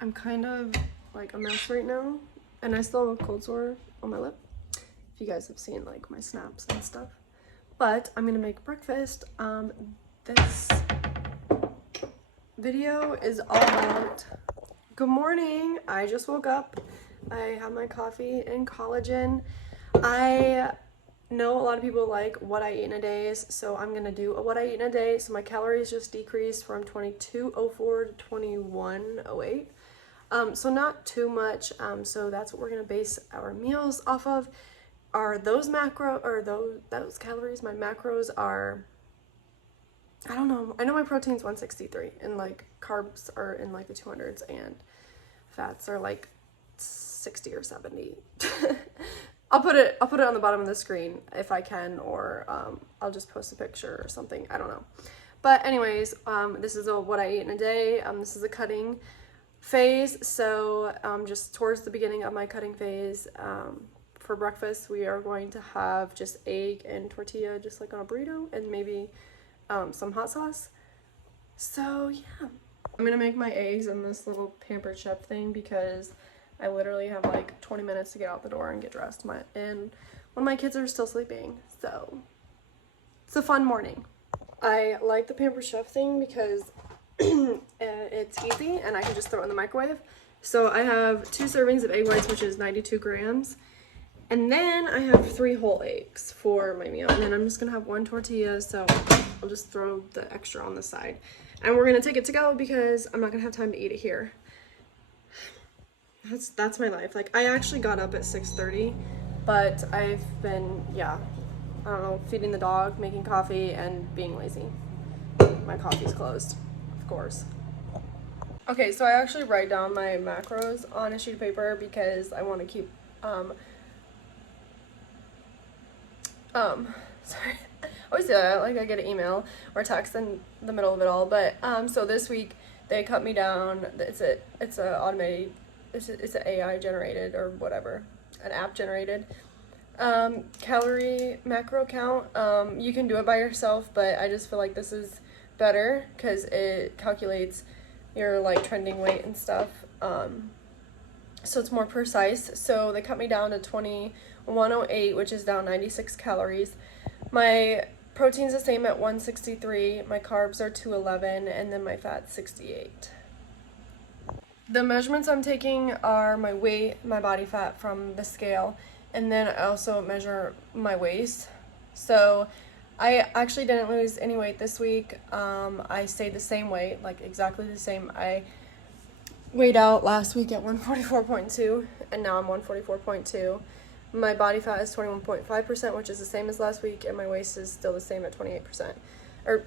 I'm kind of like a mess right now, and I still have a cold sore on my lip, if you guys have seen like my snaps and stuff. But I'm gonna make breakfast. This video is all about good morning. I just woke up. I have my coffee and collagen. I know a lot of people like what I eat in a day, so I'm gonna do a what I eat in a day. So my calories just decreased from 2204 to 2108. So not too much. So that's what we're gonna base our meals off of. Are those those calories? My macros are, I don't know. I know my protein's 163 and like carbs are in like the 200s and fats are like 60 or 70. I'll put it on the bottom of the screen if I can, or I'll just post a picture or something. I don't know. But anyways, this is what I eat in a day. This is a cutting phase. So just towards the beginning of my cutting phase, for breakfast, we are going to have just egg and tortilla, just like on a burrito, and maybe some hot sauce. So yeah, I'm gonna make my eggs in this little Pampered Chef thing because I literally have like 20 minutes to get out the door and get dressed. And one of my kids are still sleeping, so it's a fun morning. I like the Pampered Chef thing because it's easy and I can just throw it in the microwave. So I have 2 servings of egg whites, which is 92 grams. And then I have 3 whole eggs for my meal. And then I'm just gonna have 1 tortilla, so I'll just throw the extra on the side. And we're gonna take it to go because I'm not gonna have time to eat it here. That's my life. Like, I actually got up at 6:30, but I've been, yeah, I don't know, feeding the dog, making coffee, and being lazy. My coffee's closed, of course. Okay, so I actually write down my macros on a sheet of paper because I want to keep, sorry, I always do that, like I get an email or text in the middle of it all, but, so this week they cut me down. It's a automated, it's an AI generated or whatever, an app generated, calorie macro count. You can do it by yourself, but I just feel like this is better because it calculates your like trending weight and stuff. So it's more precise. So they cut me down to 2108, which is down 96 calories. My protein's the same at 163. My carbs are 211, and then my fat's 68. The measurements I'm taking are my weight, my body fat from the scale, and then I also measure my waist. So I actually didn't lose any weight this week. I stayed the same weight, like exactly the same. I weighed out last week at 144.2, and now I'm 144.2. My body fat is 21.5%, which is the same as last week, and my waist is still the same at 28%, or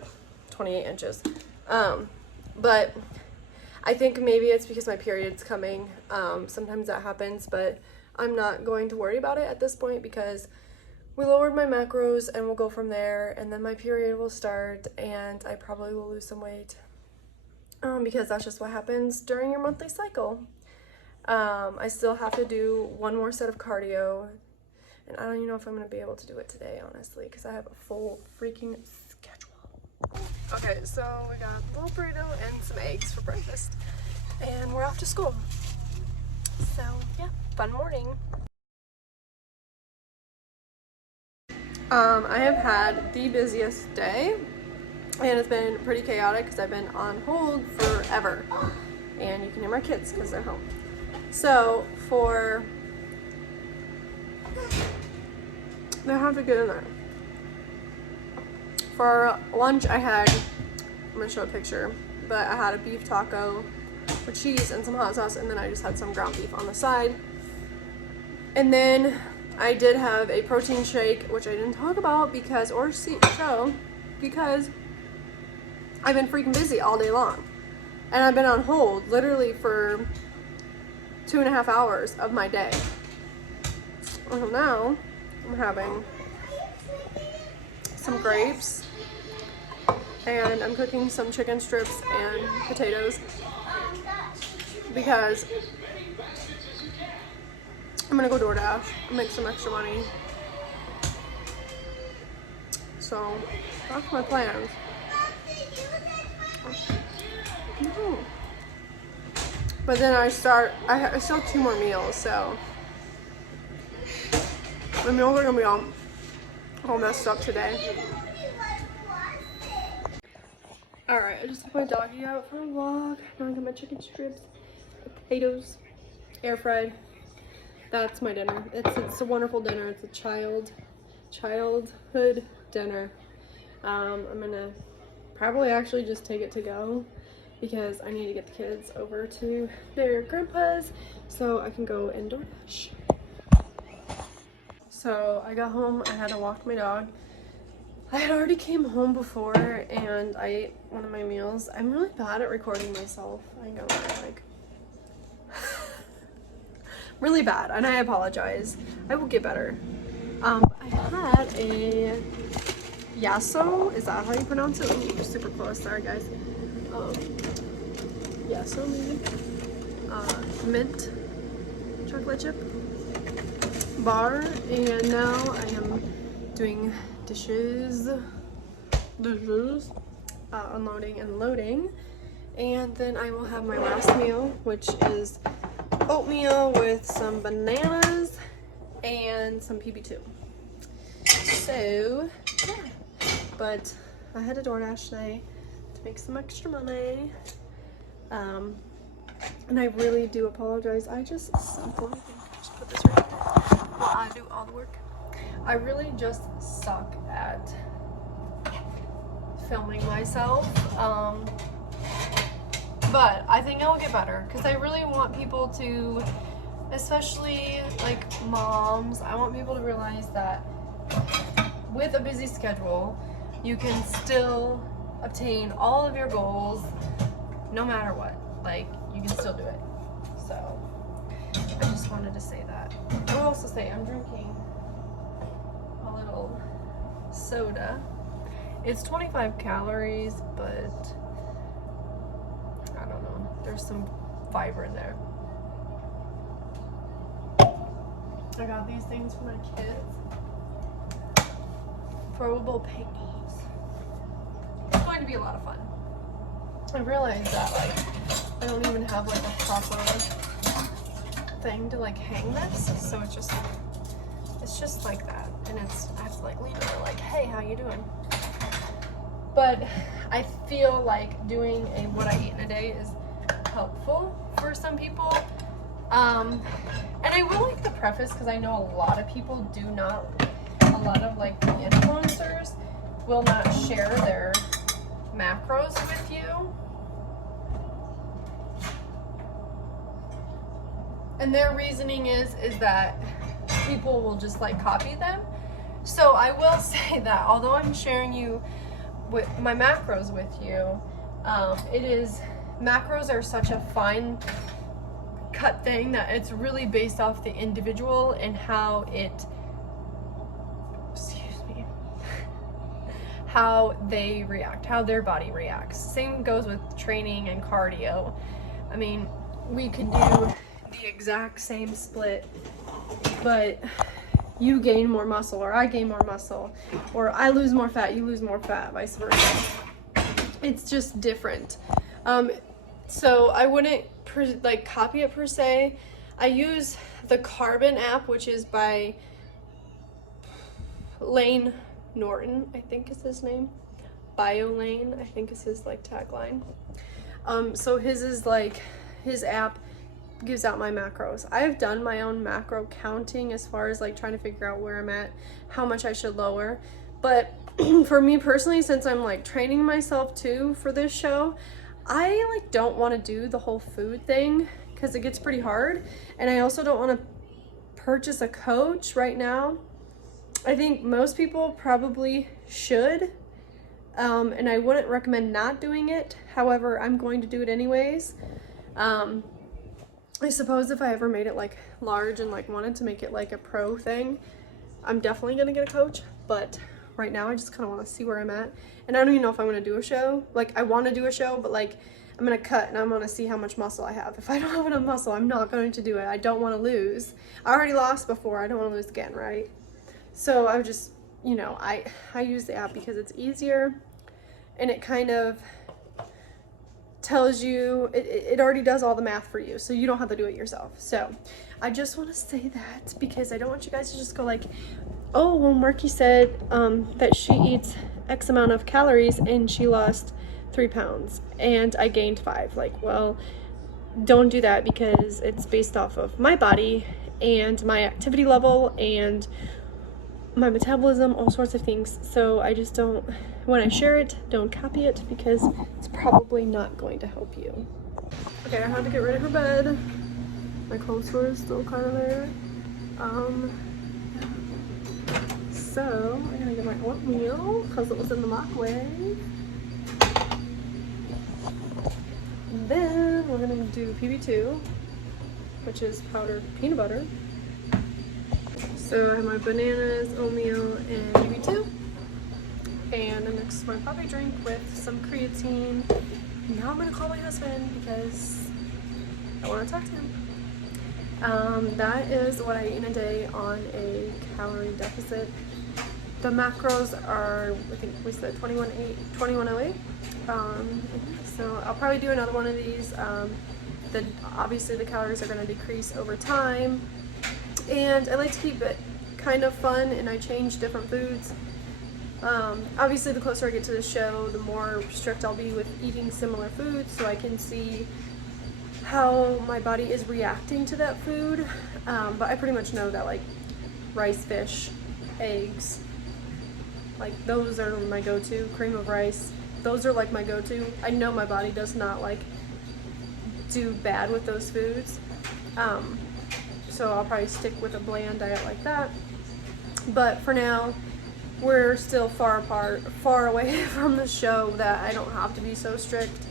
28 inches. But I think maybe it's because my period's coming. Sometimes that happens, but I'm not going to worry about it at this point because we lowered my macros and we'll go from there, and then my period will start and I probably will lose some weight because that's just what happens during your monthly cycle. I still have to do 1 more set of cardio, and I don't even know if I'm going to be able to do it today, honestly, because I have a full freaking schedule. Okay, so we got a little burrito and some eggs for breakfast, and we're off to school. So yeah, fun morning. I have had the busiest day, and it's been pretty chaotic because I've been on hold forever, and you can hear my kids because they're home. So they have to get in there. For lunch I had, I'm gonna show a picture, but I had a beef taco with cheese and some hot sauce, and then I just had some ground beef on the side. And then I did have a protein shake, which I didn't talk about because I've been freaking busy all day long. And I've been on hold literally for 2.5 hours of my day. Well, now I'm having some grapes, and I'm cooking some chicken strips and potatoes because I'm gonna go DoorDash and make some extra money. So that's my plans. But then I still have 2 more meals, so my meals are gonna be all messed up today. Alright, I just took my doggy out for a walk. Now I got my chicken strips, potatoes, air fried. That's my dinner. It's a wonderful dinner. It's a childhood dinner. I'm gonna probably actually just take it to go because I need to get the kids over to their grandpa's so I can go and DoorDash. So I got home, I had to walk my dog. I had already came home before and I ate one of my meals. I'm really bad at recording myself. I go like really bad, and I apologize. I will get better. I had a yasso. Is that how you pronounce it? Ooh, super close. Sorry, guys. Yasso, maybe. Mint chocolate chip bar, and now I am doing dishes, unloading and loading, and then I will have my last meal, which is oatmeal with some bananas and some PB2. So, yeah. But I had a DoorDash today to make some extra money. And I really do apologize. I just suck. Let me just put this right here while I do all the work. I really just suck at filming myself. But I think I'll get better because I really want people to, especially like moms, I want people to realize that with a busy schedule, you can still obtain all of your goals no matter what. Like, you can still do it. So, I just wanted to say that. I will also say I'm drinking a little soda. It's 25 calories, but I don't know. There's some fiber in there. I got these things for my kids. Throwable paintballs. It's going to be a lot of fun. I realized that like I don't even have like a proper thing to like hang this, so it's just like that, and I have to like leave it like, hey, how you doing? But I feel like doing a what I eat in a day is helpful for some people. And I will like to preface, because I know a lot of people do not, a lot of like the influencers will not share their macros with you. And their reasoning is that people will just like copy them. So I will say that although I'm sharing you with my macros with you, macros are such a fine cut thing that it's really based off the individual and how how they react, how their body reacts. Same goes with training and cardio. I mean, we could do the exact same split, but you gain more muscle, or I gain more muscle, or I lose more fat, you lose more fat, vice versa. It's just different. So I wouldn't copy it per se. I use the Carbon app, which is by Lane Norton, I think is his name. BioLane, I think is his like tagline. So his app gives out my macros. I've done my own macro counting as far as like trying to figure out where I'm at, how much I should lower. But for me personally, since I'm like training myself too for this show, I like don't want to do the whole food thing because it gets pretty hard, and I also don't want to purchase a coach right now. I think most people probably should, and I wouldn't recommend not doing it. However, I'm going to do it anyways. I suppose if I ever made it like large and like wanted to make it like a pro thing, I'm definitely gonna get a coach. But right now I just kind of want to see where I'm at, and I don't even know if I want to do a show. Like, I want to do a show, but like I'm gonna cut and I'm gonna see how much muscle I have. If I don't have enough muscle, I'm not going to do it. I don't want to lose. I already lost before. I don't want to lose again, right? So I just, I use the app because it's easier, and it kind of tells you, it already does all the math for you, so you don't have to do it yourself. So I just want to say that because I don't want you guys to just go like, oh, well, Marky said that she eats X amount of calories and she lost 3 pounds and I gained 5. Like, well, don't do that because it's based off of my body and my activity level and my metabolism, all sorts of things. So I just don't, when I share it, don't copy it because it's probably not going to help you. Okay, I had to get ready for bed. My clothes were still kind of there. So I'm gonna get my oatmeal because it was in the microwave. And then we're gonna do PB2, which is powdered peanut butter. So I have my bananas, oatmeal, and PB2. And I mixed my coffee drink with some creatine. Now I'm gonna call my husband because I wanna talk to him. That is what I eat in a day on a calorie deficit. The macros are, I think we said 2108. So I'll probably do another one of these. Obviously the calories are gonna decrease over time. And I like to keep it kind of fun, and I change different foods. Obviously the closer I get to the show, the more strict I'll be with eating similar foods so I can see how my body is reacting to that food. But I pretty much know that like rice, fish, eggs, like those are my go-to. Cream of rice, those are like my go-to. I know my body does not like do bad with those foods. So I'll probably stick with a bland diet like that. But for now, we're still far away from the show that I don't have to be so strict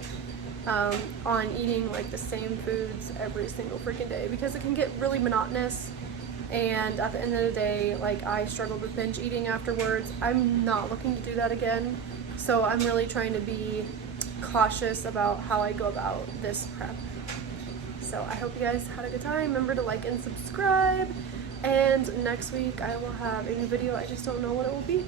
on eating like the same foods every single freaking day, because it can get really monotonous. And at the end of the day, like, I struggled with binge eating afterwards. I'm not looking to do that again. So I'm really trying to be cautious about how I go about this prep. So I hope you guys had a good time. Remember to like and subscribe. And next week I will have a new video. I just don't know what it will be.